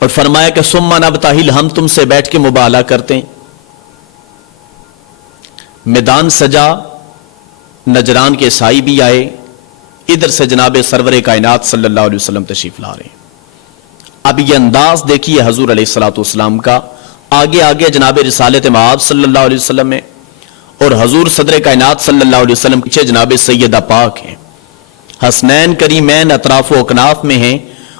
اور فرمایا کہ سما نبتہل، ہم تم سے بیٹھ کے مباہلہ کرتے ہیں۔ میدان سجا، نجران کے سائی بھی آئے، ادھر سے جناب سرور کائنات صلی اللہ علیہ وسلم تشریف لا رہے ہیں۔ اب یہ انداز دیکھیے حضور علیہ الصلوۃ والسلام کا، آگے آگے جناب رسالت مآب صلی اللہ علیہ وسلم میں، اور حضور صدر کائنات صلی اللہ علیہ وسلم پیچھے جناب سیدہ پاک ہیں، حسنین کریمین اطراف و اکناف میں ہیں،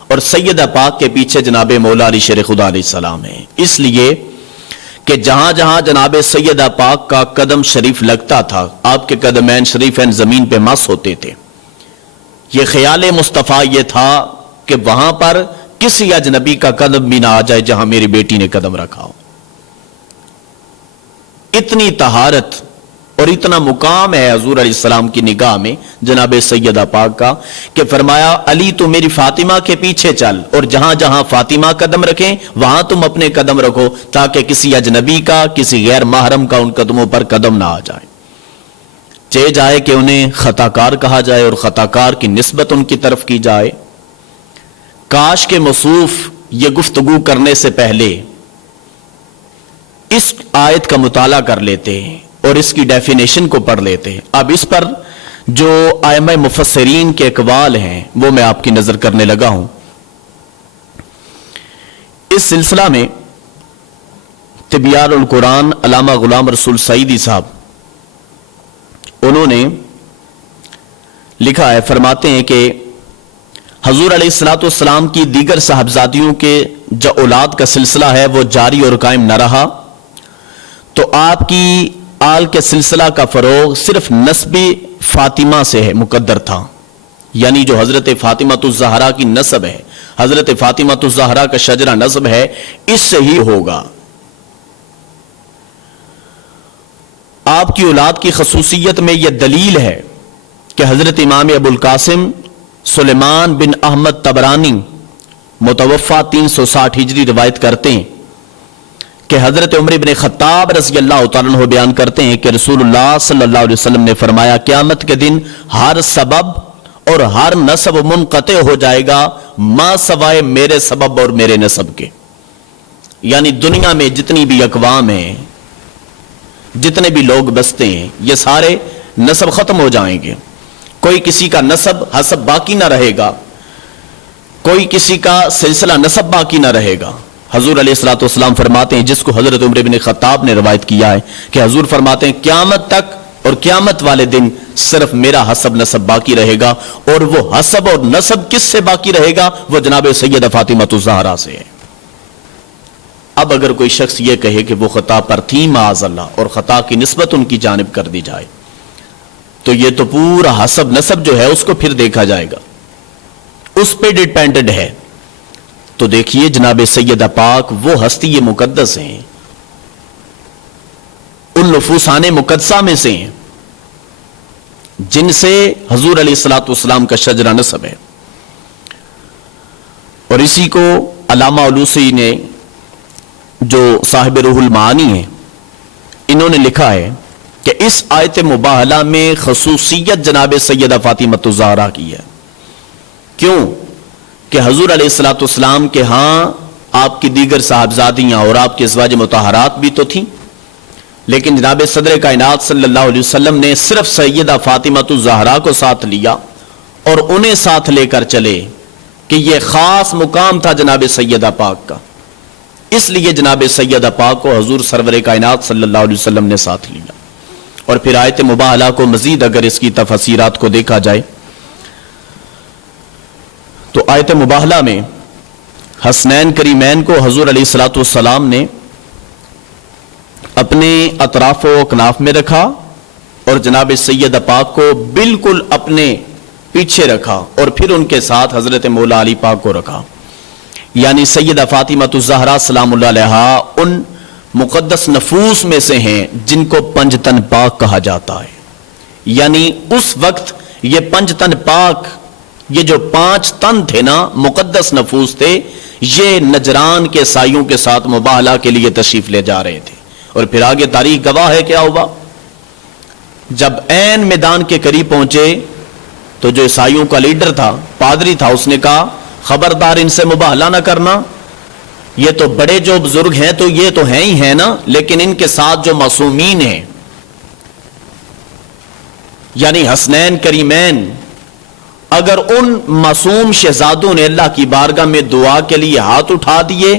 اور سیدہ پاک کے پیچھے جناب مولا علی شیر خدا علیہ السلام ہیں۔ اس لیے کہ جہاں جہاں جناب سیدہ پاک کا قدم شریف لگتا تھا، آپ کے قدمین شریفین زمین پہ مس ہوتے تھے۔ یہ خیال مصطفیٰ یہ تھا کہ وہاں پر کسی اجنبی کا قدم بھی نہ آ جائے جہاں میری بیٹی نے قدم رکھا ہو۔ اتنی طہارت اور اتنا مقام ہے حضور علیہ السلام کی نگاہ میں جناب سیدہ پاک کا کہ فرمایا علی تو میری فاطمہ کے پیچھے چل، اور جہاں جہاں فاطمہ قدم رکھیں وہاں تم اپنے قدم رکھو، تاکہ کسی اجنبی کا، کسی غیر محرم کا ان قدموں پر قدم نہ آ جائے، چہ جائے کہ انہیں خطا کار کہا جائے اور خطا کار کی نسبت ان کی طرف کی جائے۔ کاش کے موصوف یہ گفتگو کرنے سے پہلے اس آیت کا مطالعہ کر لیتے اور اس کی ڈیفینیشن کو پڑھ لیتے۔ اب اس پر جو ائمہ مفسرین کے اقوال ہیں وہ میں آپ کی نظر کرنے لگا ہوں۔ اس سلسلہ میں تبیان القرآن علامہ غلام رسول سعیدی صاحب انہوں نے لکھا ہے، فرماتے ہیں کہ حضور علیہ الصلوۃ والسلام کی دیگر صاحبزادیوں کے جو اولاد کا سلسلہ ہے وہ جاری اور قائم نہ رہا، تو آپ کی آل کے سلسلہ کا فروغ صرف نسب فاطمہ سے ہے مقدر تھا، یعنی جو حضرت فاطمہ الزہرا کی نسب ہے، حضرت فاطمہ الزہرا کا شجرہ نسب ہے، اس سے ہی ہوگا۔ آپ کی اولاد کی خصوصیت میں یہ دلیل ہے کہ حضرت امام ابو القاسم سلیمان بن احمد طبرانی متوفہ 360 ہجری روایت کرتے ہیں کہ حضرت عمر بن خطاب رضی اللہ تعالیٰ عنہ بیان کرتے ہیں کہ رسول اللہ صلی اللہ علیہ وسلم نے فرمایا قیامت کے دن ہر سبب اور ہر نسب منقطع ہو جائے گا ما سوائے میرے سبب اور میرے نسب کے، یعنی دنیا میں جتنی بھی اقوام ہیں، جتنے بھی لوگ بستے ہیں، یہ سارے نسب ختم ہو جائیں گے، کوئی کسی کا نسب حسب باقی نہ رہے گا، کوئی کسی کا سلسلہ نسب باقی نہ رہے گا۔ حضور علیہ الصلوۃ والسلام فرماتے ہیں، جس کو حضرت عمر بن خطاب نے روایت کیا ہے کہ حضور فرماتے ہیں قیامت تک اور قیامت والے دن صرف میرا حسب نسب باقی رہے گا، اور وہ حسب اور نسب کس سے باقی رہے گا؟ وہ جناب سیدہ فاطمہ الزہرا سے ہے۔ اب اگر کوئی شخص یہ کہے کہ وہ خطا پر تھی معاذ اللہ اور خطا کی نسبت ان کی جانب کر دی جائے، تو یہ تو پورا حسب نسب جو ہے اس کو پھر دیکھا جائے گا، اس پہ ڈیپینڈڈ ہے۔ تو دیکھیے جناب سیدہ پاک وہ ہستی مقدس ہیں، ان نفوسان مقدسہ میں سے ہیں جن سے حضور علیہ الصلوۃ والسلام کا شجرہ نسب ہے۔ اور اسی کو علامہ علوسی نے جو صاحب روح المعانی ہیں انہوں نے لکھا ہے کہ اس آیت مباہلہ میں خصوصیت جناب سیدہ فاطمہ الزہرا کی ہے۔ کیوں کہ حضور علیہ الصلوۃ والسلام کے ہاں آپ کی دیگر صاحبزادیاں اور آپ کے ازواج مطہرات بھی تو تھیں، لیکن جناب صدر کائنات صلی اللہ علیہ وسلم نے صرف سیدہ فاطمہ الزہرا کو ساتھ لیا اور انہیں ساتھ لے کر چلے کہ یہ خاص مقام تھا جناب سیدہ پاک کا، اس لیے جناب سیدہ پاک کو حضور سرور کائنات صلی اللہ علیہ وسلم نے ساتھ لیا۔ اور پھر آیت مباہلہ کو مزید اگر اس کی تفسیرات کو دیکھا جائے تو آیت مباہلہ میں حسنین کریمین کو حضور علیہ الصلوۃ والسلام نے اپنے اطراف و اکناف میں رکھا اور جناب سیدہ پاک کو بالکل اپنے پیچھے رکھا، اور پھر ان کے ساتھ حضرت مولا علی پاک کو رکھا، یعنی سیدہ فاطمہ الزہرا سلام اللہ علیہا ان مقدس نفوس میں سے ہیں جن کو پنج تن پاک کہا جاتا ہے، یعنی اس وقت یہ پنج تن پاک، یہ جو 5 تن تھے نا مقدس نفوس تھے، یہ نجران کے سائیوں کے ساتھ مباہلہ کے لیے تشریف لے جا رہے تھے۔ اور پھر آگے تاریخ گواہ ہے کیا ہوا، جب عین میدان کے قریب پہنچے تو جو عیسائیوں کا لیڈر تھا، پادری تھا، اس نے کہا خبردار ان سے مباہلہ نہ کرنا، یہ تو بڑے جو بزرگ ہیں تو یہ تو ہیں ہی ہیں نا، لیکن ان کے ساتھ جو معصومین ہیں یعنی حسنین کریمین، اگر ان معصوم شہزادوں نے اللہ کی بارگاہ میں دعا کے لیے ہاتھ اٹھا دیے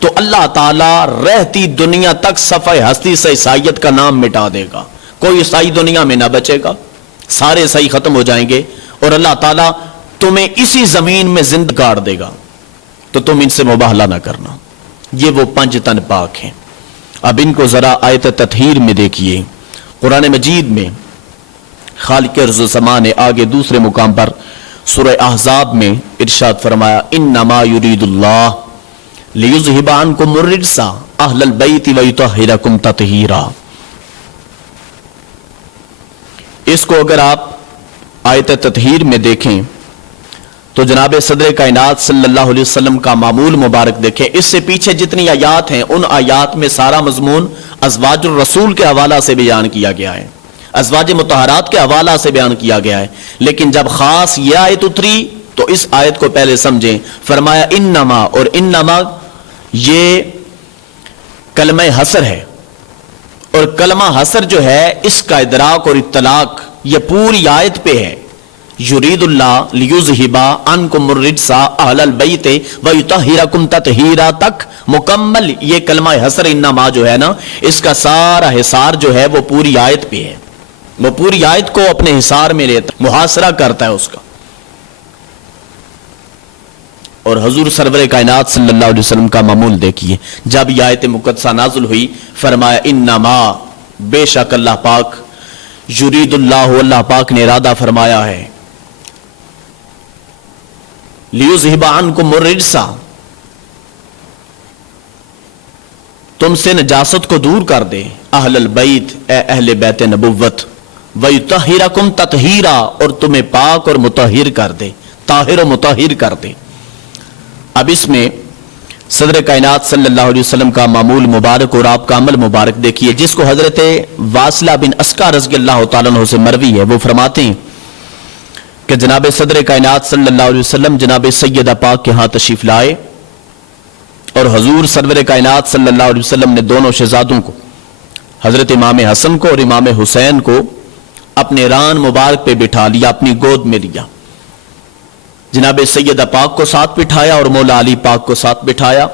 تو اللہ تعالیٰ رہتی دنیا تک صفحہ ہستی سے عیسائیت کا نام مٹا دے گا، کوئی عیسائی دنیا میں نہ بچے گا، سارے عیسائی ختم ہو جائیں گے اور اللہ تعالیٰ تمہیں اسی زمین میں زندہ گاڑ دے گا، تو تم ان سے مباہلہ نہ کرنا۔ یہ وہ 5 تن پاک ہیں۔ اب ان کو ذرا آیت تطہیر میں دیکھیے، قرآن مجید میں خالق ارض و زمان نے آگے دوسرے مقام پر سورہ احزاب میں ارشاد فرمایا انما یرید اللہ لیذہب عنکم الرجس اہل البیت ویطہرکم تطہیرا۔ اس کو اگر آپ آیت تطہیر میں دیکھیں تو جناب صدر کائنات صلی اللہ علیہ وسلم کا معمول مبارک دیکھیں، اس سے پیچھے جتنی آیات ہیں ان آیات میں سارا مضمون ازواج الرسول کے حوالہ سے بیان کیا گیا ہے، ازواج مطہرات کے حوالہ سے بیان کیا گیا ہے، لیکن جب خاص یہ آیت اتری تو اس آیت کو پہلے سمجھیں۔ فرمایا انما، اور انما یہ کلمہ حصر ہے، اور کلمہ حصر جو ہے اس کا ادراک اور اطلاق یہ پوری آیت پہ ہے۔ یرید اللہ لیذہب عنکم الرجس اہل البیت ویطہرکم تطہیرا تک مکمل یہ کلمہ حصر انما جو ہے نا، اس کا سارا حصار جو ہے وہ پوری آیت پہ ہے، وہ پوری آیت کو اپنے حصار میں لیتا، محاصرہ کرتا ہے اس کا۔ اور حضور سرور کائنات صلی اللہ علیہ وسلم کا معمول دیکھیے، جب یہ آیت مقدسہ نازل ہوئی فرمایا انما، بے شک اللہ پاک، یرید اللہ، اللہ پاک نے ارادہ فرمایا ہے، لیذہب عنکم الرجس، تم سے نجاست کو دور کر دے، اہل البیت، اے اہل بیت نبوت، ویطہرکم تطہیرا، اور تمہیں پاک اور مطہر کر دے، طاہر و مطہر کر دے۔ اب اس میں صدر کائنات صلی اللہ علیہ وسلم کا معمول مبارک اور آپ کا عمل مبارک دیکھیے، جس کو حضرت واصلہ بن اسقع رضی اللہ تعالیٰ عنہ سے مروی ہے۔ وہ فرماتے ہیں کہ جناب صدر کائنات صلی اللہ علیہ وسلم جناب سیدہ پاک کے ہاں تشریف لائے، اور حضور سرور کائنات صلی اللہ علیہ وسلم نے دونوں شہزادوں کو، حضرت امام حسن کو اور امام حسین کو، اپنے ران مبارک پہ بٹھا لیا، اپنی گود میں لیا، جناب سیدہ پاک کو ساتھ بٹھایا اور مولا علی پاک کو ساتھ بٹھایا۔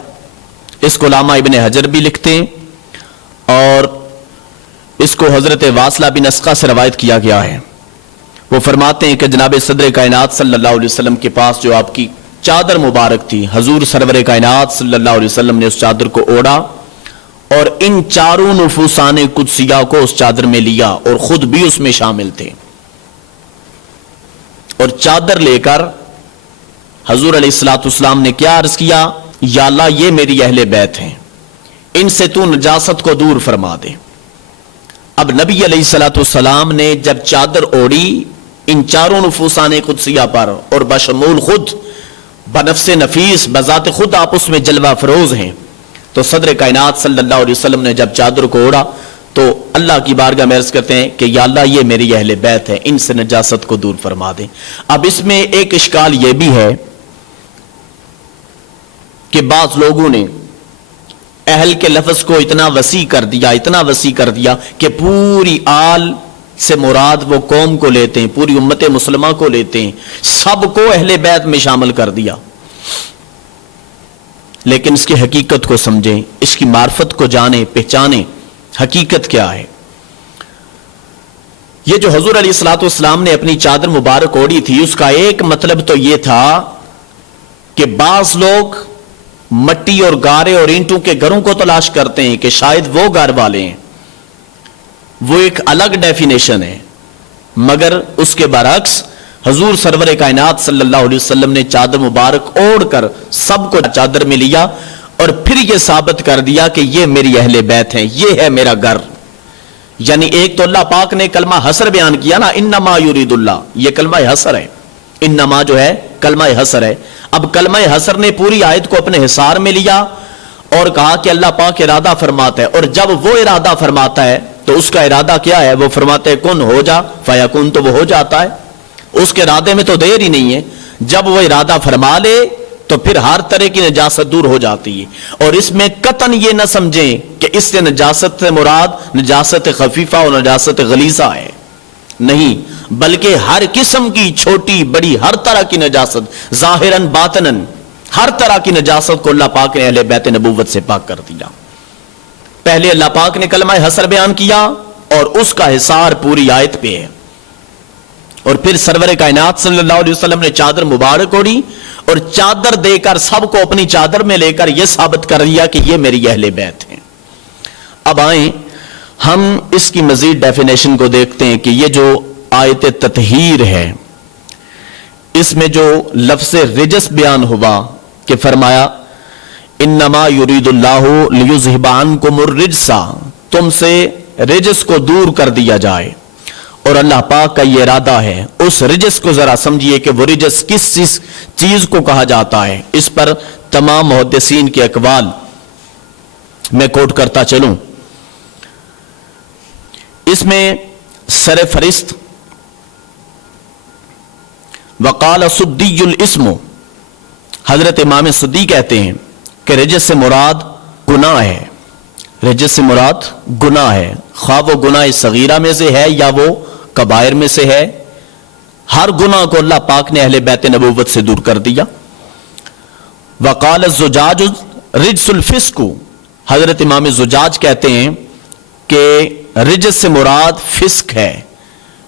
اس کو علامہ ابن حجر بھی لکھتے ہیں، اور اس کو حضرت واصلہ بن اسقع سے روایت کیا گیا ہے۔ وہ فرماتے ہیں کہ جناب صدر کائنات صلی اللہ علیہ وسلم کے پاس جو آپ کی چادر مبارک تھی، حضور سرور کائنات صلی اللہ علیہ وسلم نے اس چادر کو اوڑھا اور ان چاروں نفوسان قدسیہ کو اس چادر میں لیا، اور خود بھی اس میں شامل تھے، اور چادر لے کر حضور علیہ السلام نے کیا عرض کیا، یا اللہ یہ میری اہل بیت ہیں، ان سے تو نجاست کو دور فرما دے۔ اب نبی علیہ السلام نے جب چادر اوڑی ان چاروں نفوسان قدسیہ پر، اور بشمول خود، بنفس نفیس، بذات خود آپ اس میں جلوہ فروز ہیں، تو صدر کائنات صلی اللہ علیہ وسلم نے جب چادر کو اوڑا تو اللہ کی بارگاہ میں عرض کرتے ہیں کہ یا اللہ یہ میری اہل بیت ہے، ان سے نجاست کو دور فرما دیں۔ اب اس میں ایک اشکال یہ بھی ہے کہ بعض لوگوں نے اہل کے لفظ کو اتنا وسیع کر دیا کہ پوری آل سے مراد وہ قوم کو لیتے ہیں، پوری امت مسلمہ کو لیتے ہیں، سب کو اہل بیت میں شامل کر دیا۔ لیکن اس کی حقیقت کو سمجھیں، اس کی معرفت کو جانیں، پہچانیں، حقیقت کیا ہے۔ یہ جو حضور علیہ السلام نے اپنی چادر مبارک اوڑھی تھی، اس کا ایک مطلب تو یہ تھا کہ بعض لوگ مٹی اور گارے اور اینٹوں کے گھروں کو تلاش کرتے ہیں کہ شاید وہ گھر والے ہیں، وہ ایک الگ ڈیفینیشن ہے، مگر اس کے برعکس حضور سرور کائنات صلی اللہ علیہ وسلم نے چادر مبارک اوڑھ کر سب کو چادر میں لیا، اور پھر یہ ثابت کر دیا کہ یہ میری اہل بیت ہیں، یہ ہے میرا گھر۔ یعنی ایک تو اللہ پاک نے کلمہ حصر بیان کیا نا، انما یرید اللہ، یہ کلمہ حصر ہے، انما جو ہے کلمہ حصر ہے۔ اب کلمہ حصر نے پوری آیت کو اپنے حصار میں لیا اور کہا کہ اللہ پاک ارادہ فرماتا ہے، اور جب وہ ارادہ فرماتا ہے تو اس کا ارادہ کیا ہے، وہ فرماتے ہیں کن ہو جا فیکون، تو وہ ہو جاتا ہے، اس کے ارادے میں تو دیر ہی نہیں ہے، جب وہ ارادہ فرما لے تو پھر ہر طرح کی نجاست دور ہو جاتی ہے. اور اس میں قطعاً یہ نہ سمجھیں کہ اس سے نجاست سے مراد نجاست خفیفہ اور نجاست غلیظہ ہے، نہیں، بلکہ ہر قسم کی چھوٹی بڑی ہر طرح کی نجاست، ظاہراً باطناً ہر طرح کی نجاست کو اللہ پاک نے اہل بیت نبوت سے پاک کر دیا. پہلے اللہ پاک نے کلمہ حصر بیان کیا اور اس کا حصار پوری آیت پہ ہے، اور پھر سرور کائنات صلی اللہ علیہ وسلم نے چادر مبارک اوڑھی اور چادر دے کر سب کو اپنی چادر میں لے کر یہ ثابت کر دیا کہ یہ میری اہل بیت ہیں. اب آئیں ہم اس کی مزید ڈیفینیشن کو دیکھتے ہیں کہ یہ جو آیت تطہیر ہے اس میں جو لفظ رجس بیان ہوا کہ فرمایا انما یرید اللہ لیذھب عنکم الرجس، تم سے رجس کو دور کر دیا جائے. اور اللہ پاک کا یہ ارادہ ہے. اس رجس کو ذرا سمجھیے کہ وہ رجس کس چیز کو کہا جاتا ہے. اس پر تمام محدثین کے اقوال میں کوٹ کرتا چلوں. اس میں سر فہرست وقال سدی الاسم، حضرت امام سدی کہتے ہیں کہ رجس سے مراد گناہ ہے. رجس سے مراد گناہ ہے، خواہ وہ گناہ صغیرہ میں سے ہے یا وہ کبائر میں سے ہے. ہر گناہ کو اللہ پاک نے اہل بیت نبوت سے دور کر دیا. وقال الزجاج رجس الفسق، حضرت امام زجاج کہتے ہیں کہ رجس سے مراد فسق ہے.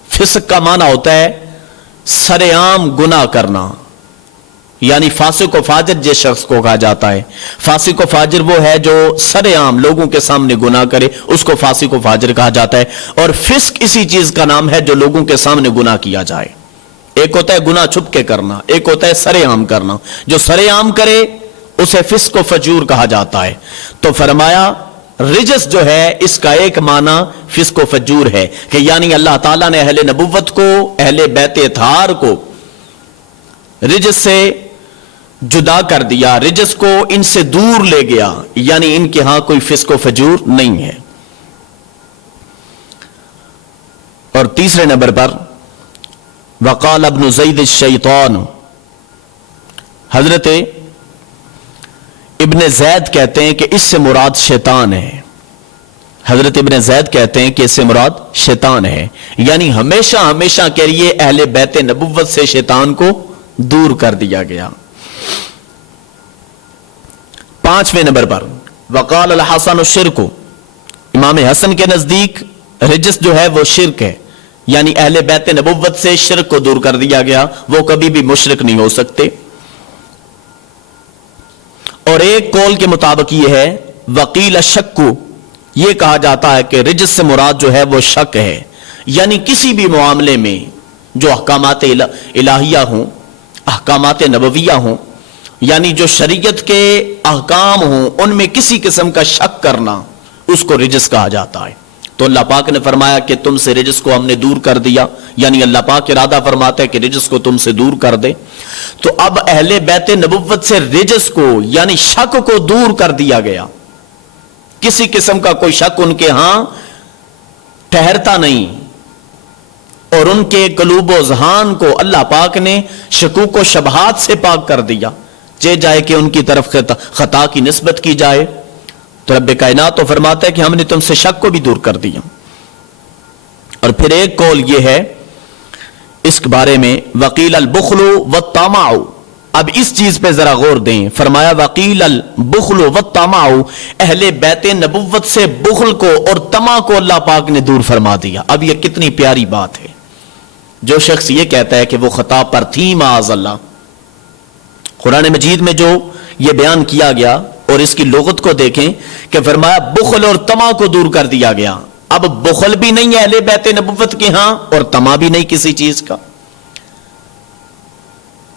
فسق کا معنی ہوتا ہے سر عام گناہ کرنا، یعنی فاسق و فاجر جس شخص کو کہا جاتا ہے. فاسق و فاجر وہ ہے جو سر عام لوگوں کے سامنے گناہ کرے، اس کو فاسق و فاجر کہا جاتا ہے. اور فسق اسی چیز کا نام ہے جو لوگوں کے سامنے گناہ کیا جائے. ایک ہوتا ہے گناہ چھپ کے کرنا، ایک ہوتا ہے سر عام کرنا. جو سر عام کرے اسے فسق و فجور کہا جاتا ہے. تو فرمایا رجس جو ہے اس کا ایک معنی فسق و فجور ہے کہ یعنی اللہ تعالیٰ نے اہل نبوت کو، اہل بیت اطہار کو رجس سے جدا کر دیا، رجس کو ان سے دور لے گیا، یعنی ان کے ہاں کوئی فسق و فجور نہیں ہے. اور تیسرے نمبر پر وقال ابن زید الشیطان، حضرت ابن زید کہتے ہیں کہ اس سے مراد شیطان ہے. حضرت ابن زید کہتے ہیں کہ اس سے مراد شیطان ہے، یعنی ہمیشہ ہمیشہ کے لیے اہل بیت نبوت سے شیطان کو دور کر دیا گیا. پانچویں نمبر پر وقال الحسن الشرک، امام حسن کے نزدیک رجس جو ہے وہ شرک ہے، یعنی اہل بیت نبوت سے شرک کو دور کر دیا گیا، وہ کبھی بھی مشرک نہیں ہو سکتے. اور ایک قول کے مطابق یہ ہے وقیل الشک، یہ کہا جاتا ہے کہ رجس سے مراد جو ہے وہ شک ہے، یعنی کسی بھی معاملے میں جو احکامات الہیہ ہوں، احکامات نبویہ ہوں، یعنی جو شریعت کے احکام ہوں ان میں کسی قسم کا شک کرنا، اس کو رجس کہا جاتا ہے. تو اللہ پاک نے فرمایا کہ تم سے رجس کو ہم نے دور کر دیا، یعنی اللہ پاک ارادہ فرماتا ہے کہ رجس کو تم سے دور کر دے. تو اب اہل بیت نبوت سے رجس کو یعنی شک کو دور کر دیا گیا. کسی قسم کا کوئی شک ان کے ہاں ٹھہرتا نہیں، اور ان کے قلوب و ذہان کو اللہ پاک نے شکوک و شبہات سے پاک کر دیا. چاہے جائے کہ ان کی طرف خطا کی نسبت کی جائے تو رب کائنات تو فرماتا ہے کہ ہم نے تم سے شک کو بھی دور کر دیا. اور پھر ایک قول یہ ہے اس کے بارے میں وقیل البخل والطمع، اب اس چیز پہ ذرا غور دیں. فرمایا وقیل البخل والطمع، اہل بیت نبوت سے بخل کو اور طمع کو اللہ پاک نے دور فرما دیا. اب یہ کتنی پیاری بات ہے. جو شخص یہ کہتا ہے کہ وہ خطا پر تھی معاذ اللہ، قرآن مجید میں جو یہ بیان کیا گیا اور اس کی لغت کو دیکھیں کہ فرمایا بخل اور طمع کو دور کر دیا گیا. اب بخل بھی نہیں ہے اہل بیت نبوت کے ہاں اور طمع بھی نہیں کسی چیز کا.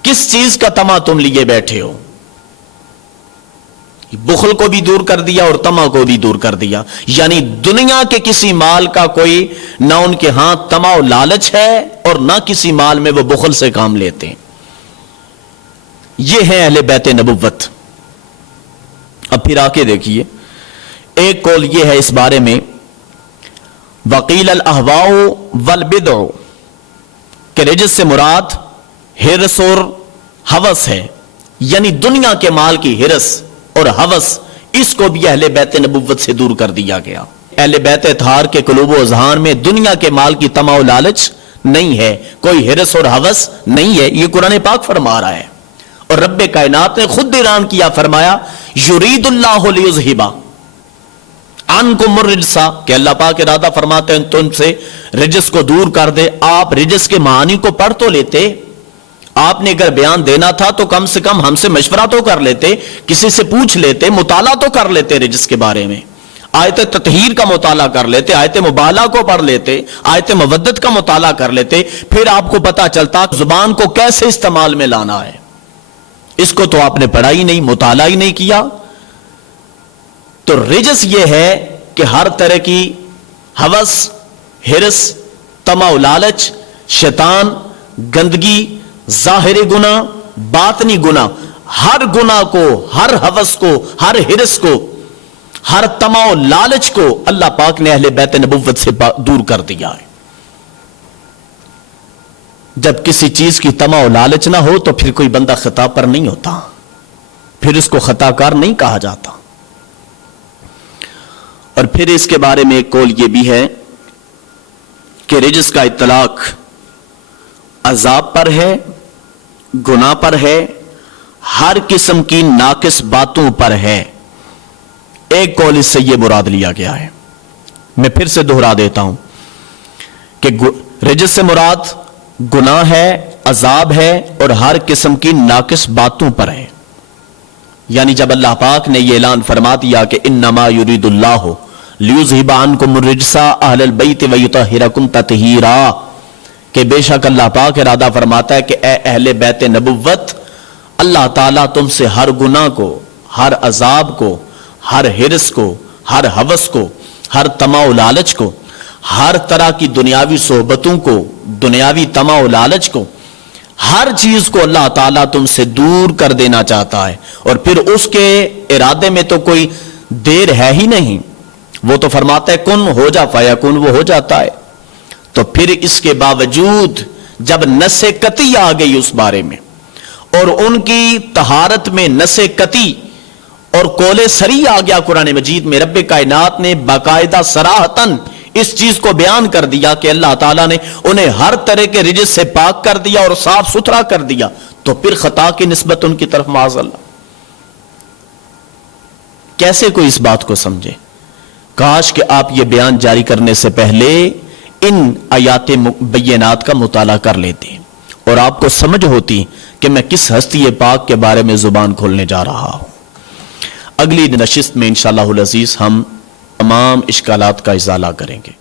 کس چیز کا طمع تم لیے بیٹھے ہو؟ بخل کو بھی دور کر دیا اور طمع کو بھی دور کر دیا، یعنی دنیا کے کسی مال کا کوئی نہ ان کے ہاں طمع و لالچ ہے اور نہ کسی مال میں وہ بخل سے کام لیتے ہیں. یہ ہے اہل بیت نبوت. اب پھر آ کے دیکھیے ایک قول یہ ہے اس بارے میں وقیل الاہواء والبدع، کہ رجس سے مراد ہرس اور ہوس ہے، یعنی دنیا کے مال کی ہرس اور ہوس، اس کو بھی اہل بیت نبوت سے دور کر دیا گیا۔ اہل بیت اطہار کے قلوب و اذہان میں دنیا کے مال کی طمع و لالچ نہیں ہے، کوئی ہرس اور ہوس نہیں ہے، یہ قرآن پاک فرما رہا ہے۔ اور رب کائنات نے خود اعلان کیا، فرمایا یرید اللہ لیذھب عنکم الرجس، کہ اللہ پاک ارادہ فرماتے ہیں تم سے رجس کو دور کر دے۔ آپ رجس کے معانی کو پڑھ تو لیتے، آپ نے اگر بیان دینا تھا تو کم سے کم ہم سے مشورہ تو کر لیتے، کسی سے پوچھ لیتے، مطالعہ تو کر لیتے رجس کے بارے میں، آیت تطہیر کا مطالعہ کر لیتے، آیت مبالغہ کو پڑھ لیتے، آیت مودت کا مطالعہ کر لیتے، پھر آپ کو پتا چلتا زبان کو کیسے استعمال میں لانا ہے۔ اس کو تو آپ نے پڑھا ہی نہیں، مطالعہ ہی نہیں کیا۔ تو رجس یہ ہے کہ ہر طرح کی ہوس، ہرس، طمع و لالچ، شیطان، گندگی، ظاہر گناہ، باطنی گناہ، ہر گناہ کو، ہر ہوس کو، ہر ہرس کو، ہر طمع و لالچ کو اللہ پاک نے اہل بیت نبوت سے دور کر دیا ہے۔ جب کسی چیز کی طمع و لالچ نہ ہو تو پھر کوئی بندہ خطا پر نہیں ہوتا، پھر اس کو خطا کار نہیں کہا جاتا۔ اور پھر اس کے بارے میں ایک قول یہ بھی ہے کہ رجس کا اطلاق عذاب پر ہے، گناہ پر ہے، ہر قسم کی ناقص باتوں پر ہے۔ ایک قول اس سے یہ مراد لیا گیا ہے، میں پھر سے دہرا دیتا ہوں کہ رجس سے مراد گناہ ہے، عذاب ہے، اور ہر قسم کی ناقص باتوں پر ہے۔ یعنی جب اللہ پاک نے یہ اعلان فرما دیا کہ انما یرید اللہ لیذھب عنکم الرجس اہل البیت ویطہرکم تطہیرا، کہ بے شک اللہ پاک ارادہ فرماتا ہے کہ اے اہل بیت نبوت، اللہ تعالیٰ تم سے ہر گناہ کو، ہر عذاب کو، ہر ہرس کو، ہر ہوس کو، ہر طمع و لالچ کو، ہر طرح کی دنیاوی صحبتوں کو، دنیاوی طمع و لالچ کو، ہر چیز کو اللہ تعالیٰ تم سے دور کر دینا چاہتا ہے۔ اور پھر اس کے ارادے میں تو کوئی دیر ہے ہی نہیں، وہ تو فرماتا ہے کن ہو جا فیکن، وہ ہو جاتا ہے۔ تو پھر اس کے باوجود جب نص قطعی آ گئی اس بارے میں، اور ان کی طہارت میں نص قطعی اور قول سری آ گیا قرآن مجید میں، رب کائنات نے باقاعدہ صراحتاً اس چیز کو بیان کر دیا کہ اللہ تعالیٰ نے انہیں ہر طرح کے رجس سے پاک کر دیا اور صاف ستھرا کر دیا، تو پھر خطا کی نسبت ان کی طرف معاذ اللہ۔ کیسے کوئی اس بات کو سمجھے؟ کاش کہ آپ یہ بیان جاری کرنے سے پہلے ان آیات بینات کا مطالعہ کر لیتے اور آپ کو سمجھ ہوتی کہ میں کس ہستی پاک کے بارے میں زبان کھولنے جا رہا ہوں۔ اگلی نشست میں انشاءاللہ العزیز ہم تمام اشکالات کا ازالہ کریں گے۔